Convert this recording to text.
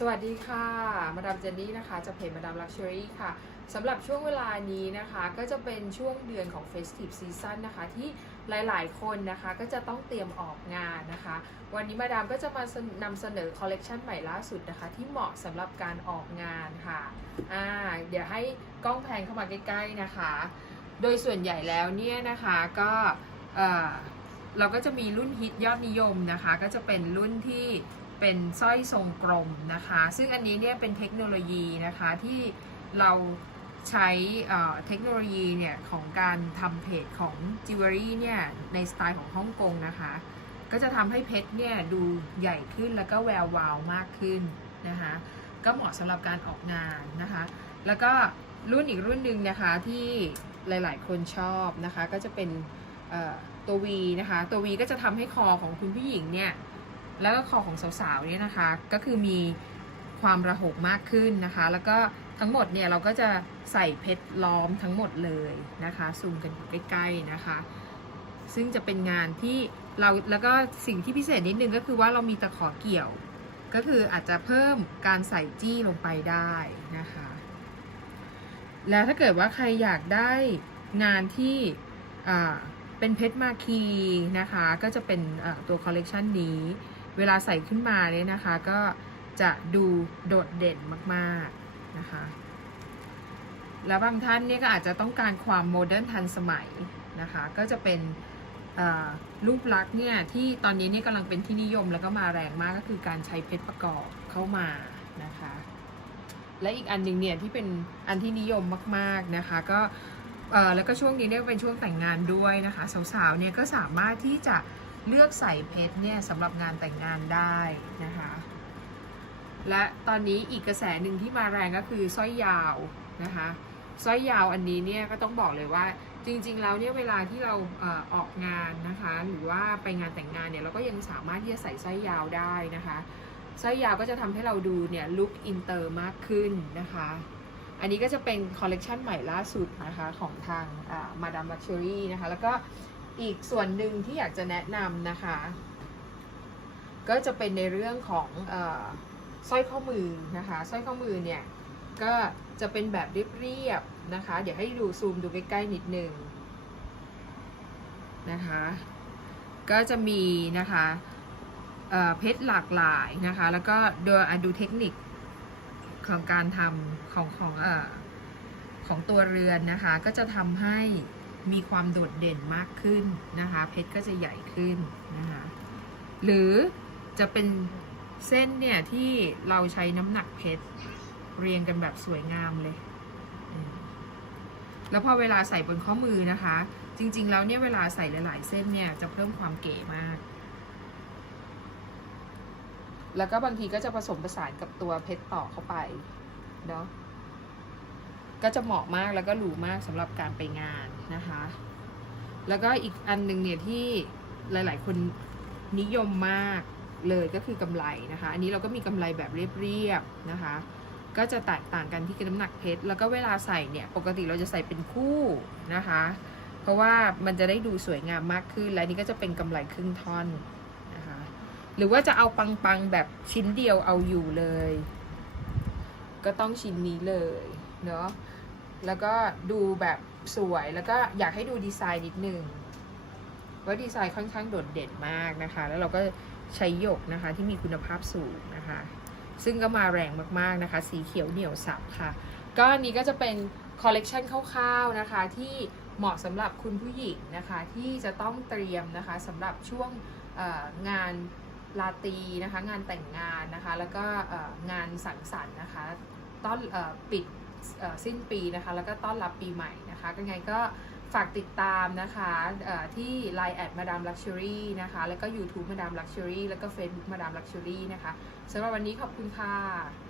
สวัสดีค่ะ มาดามเจนนี่นะคะจากเพจมาดามลักชัวรี่ค่ะสำหรับช่วงเวลานี้นะคะก็จะเป็นช่วงเดือนของ Festive Season นะคะ ที่หลายๆ คนนะคะก็จะต้องเตรียมออกงานนะคะ วันนี้มาดามก็จะมานำเสนอคอลเลกชันใหม่ล่าสุดนะคะ ที่เหมาะสำหรับการออกงานค่ะอ่าเดี๋ยวให้กล้องแพนเข้ามาใกล้ๆนะคะ โดยส่วนใหญ่แล้วเนี่ยนะคะก็เออเราก็จะมีรุ่นฮิตยอดนิยมนะคะ ก็จะเป็นรุ่นที่ เป็นสร้อยทรงกลมนะคะ ซึ่งอันนี้เนี่ยเป็นเทคโนโลยีนะคะที่เราใช้เทคโนโลยีเนี่ยของการทำเพจของจิวเวลรี่เนี่ยในสไตล์ของฮ่องกงนะคะ ก็จะทำให้เพชรเนี่ยดูใหญ่ขึ้นแล้วก็แวววาวมากขึ้นนะคะก็เหมาะสำหรับการออกงานนะคะ แล้วก็รุ่นอีกรุ่นหนึ่งนะคะที่หลาย ๆ คนชอบนะคะ ก็จะเป็นตัว V นะคะ ตัว V ก็จะทำให้คอของคุณผู้หญิงเนี่ย แล้วก็คอของสาวๆนี่นะคะ ก็คือมีความระหกมากขึ้นนะคะ แล้วก็ทั้งหมดเนี่ยเราก็จะใส่เพชรล้อมทั้งหมดเลยนะคะซูมกันใกล้ๆนะคะ ซึ่งจะเป็นงานที่เราแล้วก็สิ่งที่พิเศษนิดนึงก็คือว่าเรามีตะขอเกี่ยว ก็คืออาจจะเพิ่มการใส่จี้ลงไปได้นะคะ แล้วถ้าเกิดว่าใครอยากได้งานที่เป็นเพชรมาคีนะคะ ก็จะเป็นตัวคอลเลกชันนี้ เวลาใส่ขึ้นมาเนี่ยนะคะ ก็จะดูโดดเด่นมากๆนะคะ แล้วบางท่านเนี่ยก็อาจจะต้องการความโมเดิร์นทันสมัยนะคะ ก็จะเป็นรูปลักษณ์เนี่ยที่ตอนนี้เนี่ยกำลังเป็นที่นิยมแล้วก็มาแรงมากก็คือการใช้เพชรประกอบเข้ามานะคะ และอีกอันหนึ่งเนี่ยที่เป็นอันที่นิยมมากๆนะคะ ก็แล้วก็ช่วงนี้เนี่ยเป็นช่วงแต่งงานด้วยนะคะ สาวๆเนี่ยก็สามารถที่จะ เลือกใส่เพชรเนี่ยสำหรับงานแต่งงานได้นะคะ และตอนนี้อีกกระแสหนึ่งที่มาแรงก็คือสร้อยยาวนะคะสร้อยยาวอันนี้เนี่ยก็ต้องบอกเลยว่าจริงๆแล้วเนี่ยเวลาที่เราเอออกงานนะคะ หรือว่าไปงานแต่งงานเนี่ยเราก็ยังสามารถที่จะใส่สร้อยยาวได้นะคะสร้อยยาวก็จะทำให้เราดูเนี่ยลุคอินเตอร์มากขึ้นนะคะ อันนี้ก็จะเป็นคอลเลกชันใหม่ล่าสุดนะคะของทางมาดามลักชัวรี่นะคะ แล้วก็ อีกส่วนหนึ่งที่อยากจะแนะนำนะคะ ก็จะเป็นในเรื่องของอสร้อยข้อมือนะคะสร้อยข้อมือเนี่ยก็จะเป็นแบบเรียบๆนะคะ เดี๋ยวให้ดูซูมดูใกล้ๆนิดนึงนะคะ ก็จะมีนะคะเเพชรหลากหลายนะคะ แล้วก็ดยอะดูเทคนิคของการทำของของอของตัวเรือนนะคะ ก็จะทำให้ มีความโดดเด่นมากขึ้นนะคะ เพชรก็จะใหญ่ขึ้นนะคะหรือจะเป็นเส้นเนี่ยที่เราใช้น้ำหนักเพชรเรียงกันแบบสวยงามเลย แล้วพอเวลาใส่บนข้อมือนะคะ จริง ๆ แล้วเนี่ยเวลาใส่หลายๆ เส้นเนี่ยจะเพิ่มความเก๋มาก แล้วก็บางทีก็จะผสมผสานกับตัวเพชรต่อเข้าไปเนาะก็จะเหมาะมากแล้วก็หรูมากสำหรับการไปงาน นะคะ แล้วก็อีกอันหนึ่งเนี่ยที่หลาย ๆ คนนิยมมากเลยก็คือกำไรนะคะ อันนี้เราก็มีกำไรแบบเรียบๆนะคะ ก็จะแตกต่างกันที่น้ำหนักเพชร แล้วก็เวลาใส่เนี่ย ปกติเราจะใส่เป็นคู่นะคะ เพราะว่ามันจะได้ดูสวยงามมากขึ้น และนี่ก็จะเป็นกำไรครึ่งท่อนนะคะ หรือว่าจะเอาปังๆแบบชิ้นเดียวเอาอยู่เลย ก็ต้องชิ้นนี้เลยเนาะ แล้วก็ดูแบบสวยแล้วก็อยากให้ดูดีไซน์นิดนึงว่าดีไซน์ค่อนข้างโดดเด่นมากนะคะ แล้วเราก็ใช้หยกนะคะที่มีคุณภาพสูงนะคะ ซึ่งก็มาแรงมากๆนะคะ สีเขียวเหนียวสับค่ะ ก็อันนี้ก็จะเป็นคอลเลกชันคร่าวๆนะคะที่เหมาะสำหรับคุณผู้หญิงนะคะที่จะต้องเตรียมนะคะสำหรับช่วงงานลาตีนะคะ งานแต่งงานนะคะ แล้วก็งานสังสรรค์นะคะต้อนอปิด สิ้นปีนะคะ แล้วก็ต้อนรับปีใหม่นะคะยังไงก็ฝากติดตามนะคะที่ Line แอดมาดามลักชัวรี่นะคะ แล้วก็ YouTube มาดามลักชัวรี่แล้วก็ Facebook มาดามลักชัวรี่นะคะสำหรับวันนี้ขอบคุณค่ะ